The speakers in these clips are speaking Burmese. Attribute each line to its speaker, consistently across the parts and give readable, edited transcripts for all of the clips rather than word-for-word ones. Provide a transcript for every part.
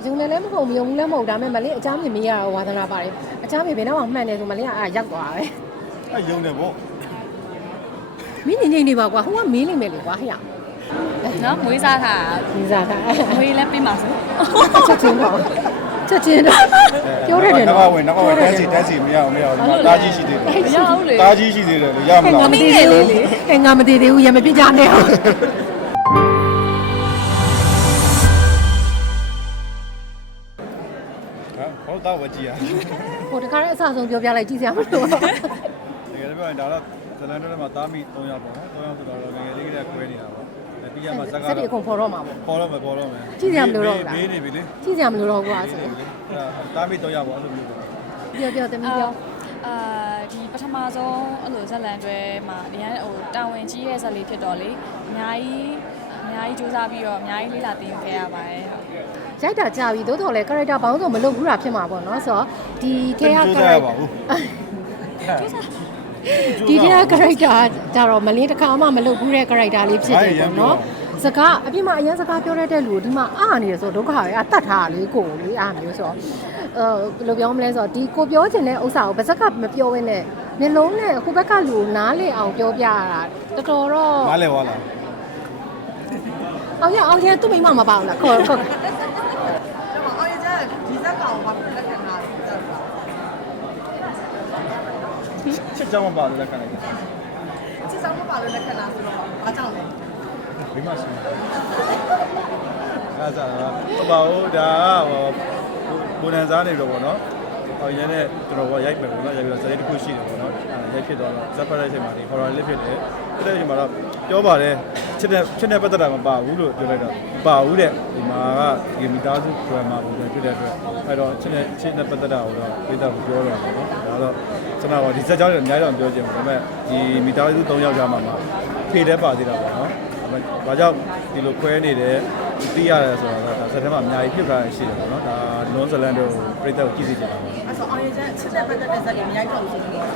Speaker 1: ယုံလည်းမဟုတ်မယုံလည်းမဟုတ်ဒါပေမဲ့မလေးအချားမြင်မေးရတော့ဝါသနာပါတယ်အချားမြင်ဘယ်တော့မှမှန်တယ်ဆိုမလေးကရောက်သွားပဲ
Speaker 2: ယုံတယ်ဗော
Speaker 1: မင်းငိမ့်နေပါကွာဟိုကမေးလိမ့်မယ်လေကွာဟဲ့
Speaker 3: နော်မွေးစားတာ
Speaker 1: မွေးစားတာ
Speaker 3: မွေးလည်းပေးပါစို့
Speaker 1: ချက်ချင်းတော့ချက်ချင်းတော့ပြောရတယ်နော်
Speaker 2: နောက်ကဝင်တန်းစီမရအောင်တားကြီးရှိသေးတယ်
Speaker 3: မရဘူးလေ
Speaker 2: တားကြီးရှိသေးတယ်လေရမလား
Speaker 1: ငါမသိသေးဘူးလေငါမသိသေးဘူးရမပြကြနဲ့အောင်
Speaker 2: ဟုတ်တော့ဝကြည့်ရ
Speaker 1: ဟိုတခါတည်းအဆဆုံးပြောပြလိုက်ကြည့်စရာမလိုဘူး
Speaker 2: တကယ်ပြောရင်ဒါတော့ဇလန်တို့ထဲမှာတားမိ3ယောက်ပေါ့နော်3ယောက်ဆိုတော့ငယ်လေးကလေးကွဲနေတာပေါ့ပြီးရမှာဇက်က
Speaker 1: စက်တွေအကုန်ဖော်တော့မှာပေါ့
Speaker 2: ပေါ်တော့မယ်
Speaker 1: ကြည့်စရာမလိုတော့ဘူးလား
Speaker 2: ဘေးနေပြီလေ
Speaker 1: ကြည့်စရာမလိုတော့ဘူးကွာဆို
Speaker 2: တားမိ3ယောက်ပေါ့အဲ့လိုမျိုး
Speaker 1: ပြောတမီးပြော
Speaker 3: ဒီပထမဆုံးအဲ့လိုဇက်လန်တွဲမှာအရင်ဟိုတာဝန်ကြီးရဲ့ဇက်လေးဖြစ်တော့လေအများကြီးစူးစမ်းပြီးတော့အများကြီးလေးလာတင်ခဲ့ရပါတယ်
Speaker 1: ရိုက်တာကြာပြီသို့တော်လည်း character ဘောင်းဆိုမလုပ်ဘူးတာဖြစ်မှာပေါ့နော်ဆိုတော့ဒီထဲက character ဒီထဲက character ကြတော့မလင်းတစ်ခါမှမလုပ်ဘူးတဲ့ character လေးဖြစ်တယ်ပေါ့နော်စကားအပြစ်မှာအရင်စကားပြောရတဲ့လူဒီမှာအားနေရဆိုဒုက္ခပဲအတတ်ထားတာလေကိုလေအားမျိုးဆိုတော့ဘယ်လိုပြောမလဲဆိုတော့ဒီကိုပြောချင်တဲ့ဥစ္စာကိုဗစက်ကမပြောဘဲနဲ့မျက်လုံးနဲ့ဟိုဘက်ကလူနားလေအောင်ပြောပြရတာတော်တော်တော့
Speaker 2: နားလေဝါလား
Speaker 1: အောင်ရသူ့မိမမပါဘူးလားခေါ်
Speaker 4: အောင်ရကြဒီဇက်ကောင်ဘာဖြစ်လက်ခံတာလဲ
Speaker 2: ချက်ကြောင်းမပါလို့လက်ခံလိုက်
Speaker 4: စစ်ဆောင်မပါလို့လက်ခံတာဆိုတော့ဘာကြောင့်လဲ
Speaker 2: ဘယ်မှာရှိလဲအဲ့ဒါဘာလို့ဒါဘုံနန်စားနေတော့ဗောနော်ဟိုရင်းနဲ့တော်တော်ရိုက်မယ်ဗောနော်ရိုက်ပြီးတော့စရိတ်တစ်ခုရှိတယ်ဗောနော်ရိုက်ဖြစ်တော့ဇက်ဖက်တဲ့အချိန်မှာဒီ horror လေးဖြစ်တယ်အဲ့တဲ့အချိန်မှာတော့ပြောပါတယ်ချစ်တဲ့ပတ်သက်တာမပါဘူးလို့ပြောလိုက်တော့မပါဘူးတဲ့ဒီမှာကဒီမီတာစု drama ပုံစံဖြစ်တဲ့အတွက်အဲ့တော့ချစ်တဲ့ပတ်သက်တာကိုတော့ပြတာကိုပြောတော့တယ်နော်ဒါတော့ကျွန်တော်ဒီဇက်ကြောင်းတွေအများကြီးတော့ပြောချင်တယ်ဒါပေမဲ့ဒီမီတာစု3ယောက်ကြားမှာဖေးတဲ့ပါသေးတာဗောနော်ဘာကြောင့်ဒီလိုခွဲနေတယ်သိရတယ်ဆိုတော့ဒါဆက်ထဲမှာအများကြီးဖြစ်သွားရရှိတယ်ပေါ့နော်ဒါနွန်ဇလန်တို့ပြည်သက်ကိုကြည့်စီကြတာပါ
Speaker 4: အဲ့ဆိုအောင်ရကြချစ်တဲ့ပတ်သက်တဲ့ဇက်တွေမရိုက်တော့ဘူးဆိုတော့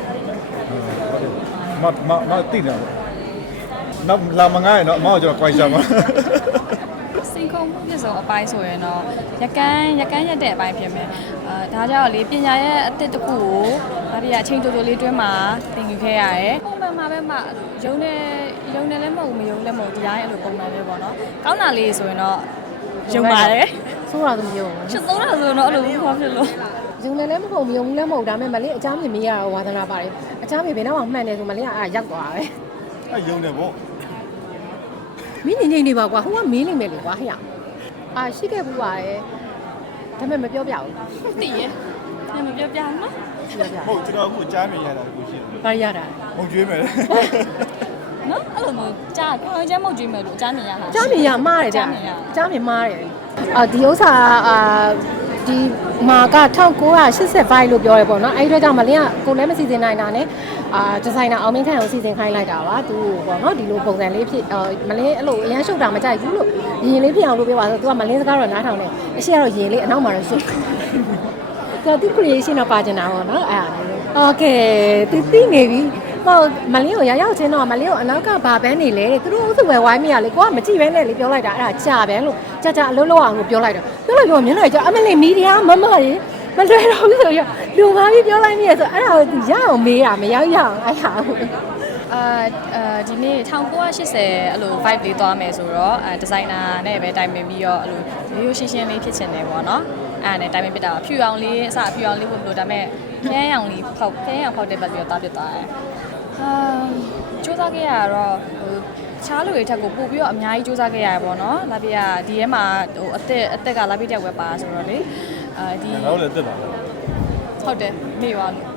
Speaker 2: မတိတယ်နောက်လာမငားရနော်အမောကျွန်တော် question ပါ
Speaker 3: စင်ကုန်မှုပြစုံအပိုင်းဆိုရင်တော့ရကန်းရက်တဲ့အပိုင်းဖြစ်မယ်ဒါကြောင့်လေပညာရဲ့အသစ်တစ်ခုကိုဒါပြအချိန်တိုတိုလေးတွင်းမှာသင်ယူခဲ့ရတယ်ပုံမှန်မှာပဲမှရုံနေလည်းမဟုတ်မယုံလည်းမဟုတ်ဒီတိုင်းအဲ့လိုပုံမှန်ပဲပေါ့နော်ကောင်းတာလေးဆိုရင်တော့ယုံပါတယ်
Speaker 1: ဆိုးတာဆိုမယုံ
Speaker 3: ဘူးချက်သုံးတာဆိုတော့အဲ့လိုဘာဖြစ်လို့
Speaker 1: ယုံလည်းမဟုတ်မယုံလည်းမဟုတ်ဒါပေမဲ့မလေးအချားမြင်မေးရတော့ဝါသနာပါတယ်အချားမြင်ဘယ်တော့မှမှန်တယ်ဆိုမလေးကရောက်သွားပဲ
Speaker 2: ယုံတယ်ဗော
Speaker 1: မင်းငိမ့်နေပါကွာဟိုကမေးလိမ့်မယ်လေကွာဟဲ့ရှိခဲ့ဘူးပါတယ်ဒါပေမဲ့မပြောပြဘူး
Speaker 3: သိရဲ့မပြောပြဘူးနော်
Speaker 2: ဟုတ်ကျွန်တော်အခုကြားမြင်ရတာကိုရှိတယ်
Speaker 1: ဘာရတာ
Speaker 2: မုံကျွေးမယ်
Speaker 3: နော်အဲ့လိုမျိုးကြားခေါင်းကျမ်းမုတ်ကျွေးမယ်လို့ကြားမြင်ရလား
Speaker 1: ကြားမြင်ရမှားတယ်ကြားမြင်မှားတယ်ဒီဥစ္စာဒီမာက1985လို့ပြောရဲပေါ့နော်အဲ့ဒီတော့ကြောင့်မလင်းကကိုလည်းမစီစဉ်နိုင်တာနဲ့ဒီဇိုင်နာအောင်မင်းခန့်ကိုစီစဉ်ခိုင်းလိုက်တာပါသူပေါ့နော်ဒီလိုပုံစံလေးဖြစ်မလင်းအဲ့လိုအရန်ရှုပ်တာမကြိုက်ဘူးလို့ရင်လေးဖြစ်အောင်လုပ်ပေးပါဆိုသူကမလင်းစကားတော့နားထောင်တယ်အရှိကတော့ရင်လေးအနောက်မှာတော့ရှုပ်သူ creation တော့ပါကျင်တာပေါ့နော်အဲ့ဒါလေးโอเคသူသိနေပြီဟိုမလင်းကိုရောက်ချင်းတော့မလင်းကိုအနောက်ကဘာဘန်းနေလဲသူတို့ဥစုပဲဝိုင်းမိရလေကိုကမကြည့်ဘဲနဲ့လေပြောလိုက်တာအဲ့ဒါကြာပဲလို့ကြာအလုံးလုံးအောင်လို့ပြောလိုက်တော့မျက်နှာကြာအမလေးမီဒီယာမမရေမလွယ်တော့ဘူးဆိုရလူငါပြီးပြောလိုက်မိရဆိုအဲ့ဒါကိုသူရအောင်မေးတာမရောက်ရအောင်အဲ့ဟာ
Speaker 3: ဒီနေ့1980အဲ့လို vibe လေးသွားမယ်ဆိုတော့ဒီဇိုင်နာနဲ့ပဲတိုင်ပင်ပြီးတော့အဲ့လိုရိုးရိုးရှင်းရှင်းလေးဖြစ်ချင်တယ်ပေါ့နော်အဲ့ဒါနဲ့တိုင်ပင်ပြတာဖြူအောင်လေးအစဖြူအောင်လေးဖို့မလို့ဒါပေမဲ့ခရမ်းရောင်လေးဖောက်တဲ့ဘက်ပြီးတော့တားပြသွားတယ်စူးစမ်းခဲ့ရတော့ဟိုချားလူတွေထက်ကိုပို့ပြီးတော့အများကြီးစူးစမ်းခဲ့ရတယ်ပေါ့နော်လာပြဒီထဲမှာဟိုအသက်ကလာပြတဲ့ဝက်ပါဆိုတော့လေဒီ
Speaker 2: တော့လည်းတက်ပါ
Speaker 3: ဟုတ်တယ်မေ့သွားလို့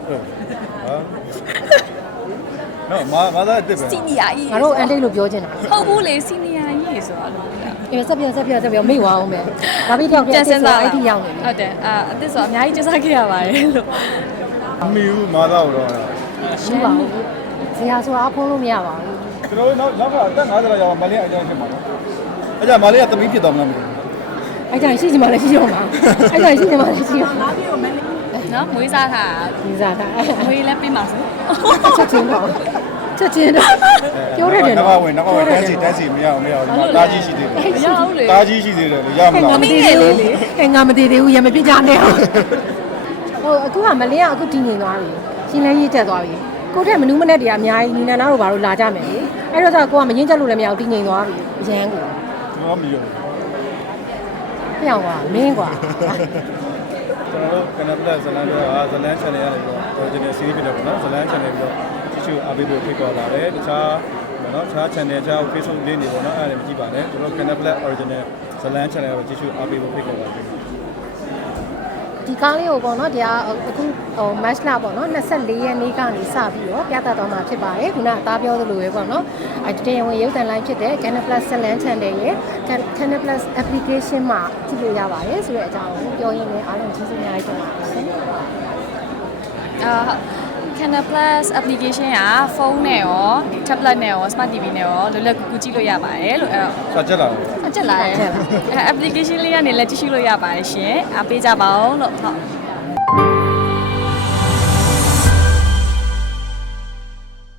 Speaker 2: နော်မသားတက်ပဲ
Speaker 3: စီနီယာကြီး
Speaker 1: ငါတို့အန်တိတ်လို့ပြောချင်တာ
Speaker 3: ဟုတ်ဘူးလေစီနီယာကြီးဆိုတော့လို့
Speaker 1: အေးဆက်ပြမေ့သွားအောင်မယ်ဒါပြီးတော့ပြန်စဉ်းစားအဲ့ဒီရောက်နေ
Speaker 3: ဟုတ်တယ်အသစ်ဆိုအများကြီးစူးစမ်းခဲ့ရပါတယ်လို့
Speaker 2: မီဘူးမသားတော့
Speaker 1: ရှိပါဘူးဇေယျဆိုအားဖုံးလို့မရပါဘူး
Speaker 2: ကျွန်တော်နောက်ကအသက်50လောက်မလင်းအကြောင်းဖြစ်ပါတော့အဲ့ကြမလေးကသမီးဖြစ်သွားမလားမသိဘူး
Speaker 1: အဲ့ကြရှိချင်မှလည်းရှိရောမှာအဲ့ကြရှိချင်မှလည်းရှိရော
Speaker 4: လာပြီးတော့မလေး
Speaker 3: နော်မွေးစားတာ
Speaker 1: မွေးစားတာ
Speaker 3: မွေးလည်းပေးပါစို့
Speaker 1: ချက်ချင်းတော့ချက်ချင်းတော့ပြောရတယ်
Speaker 2: နော
Speaker 1: နော်
Speaker 2: က်ကဝင်တန်းစီမရအောင်တားကြီးရှိသေးတယ်
Speaker 3: မရဘူးလေ
Speaker 2: တားကြီးရှိသေးတယ်လေရမ
Speaker 1: ငါ
Speaker 2: လား
Speaker 1: မသိသေးဘူးငါမသိသေးဘူးရမပြစ်ကြနဲ့ဟိုအခုကမလင်းကအခုတည်ငြိမ်သွားပြီရှင်လဲရေးတက်သွားပြီကိုယ့်ထက်မနူးမနဲ့တည်းအများကြီးညီနန္ဒတို့ဘာလို့လာကြမယ်လေအဲ့တော့ကျကိုကမရင်ချက်လို့လည်းမရဘူးတည်ငြိမ်သွားပြီအရန်ကို
Speaker 2: ကျွန်တော်မယုံ
Speaker 1: ပြောင်းသွားမင်းကွာ
Speaker 2: ကျွန်တော်တို့ကနပလက်ဇလန်တို့ကဇလန် channel ရတယ်ပေါ့ original series ဖြစ်တယ်ပေါ့နော်ဇလန် channel ပြီးတော့တချို့အားပေးဖို့ဖိတ်ခေါ်လာတယ်တခြားပေါ့နော်တခြား channel တခြား Facebook လေးတွေပေါ့နော်အဲ့ဒါတွေမကြည့်ပါနဲ့ကျွန်တော်ကနပလက် original ဇလန် channel ကိုတချို့အားပေးဖို့ဖိတ်ခေါ်လာတယ်
Speaker 1: ဒီကားလေးကိုပေါ့နော်တရားအခုမတ်လပေါ့နော်24ရက်နေ့ကနေစပြီးတော့ပြသသွားမှာဖြစ်ပါတယ်ခုနအသားပြောသလိုပဲပေါ့နော်တရားဝင်ရုပ်သံလိုင်းဖြစ်တဲ့ Canal Plus Zalando Channel ရဲ့ Canal Plus application မှာကြည့်လို့ရပါတယ်ဆိုတဲ့အကြောင်းကိုပြောရင်းနဲ့အားလုံးကျေးဇူးများကြီးတင်ပါတယ်ရှင်
Speaker 3: Canal Plus application ကဖုန်းနဲ့ရော tablet နဲ့ရော smart TV နဲ့ရောလွယ်လွယ်ကူကူကြည့်လို့ရပါတယ်လို့အဲ့တော့
Speaker 2: ဆက်ချက်လာတယ်
Speaker 3: အကျက်လာတယ်application လေးကနေလည်းကြည့်ရှုလို့ရပါတယ်ရှင်အားပေးကြပါဦးလို့ဟုတ်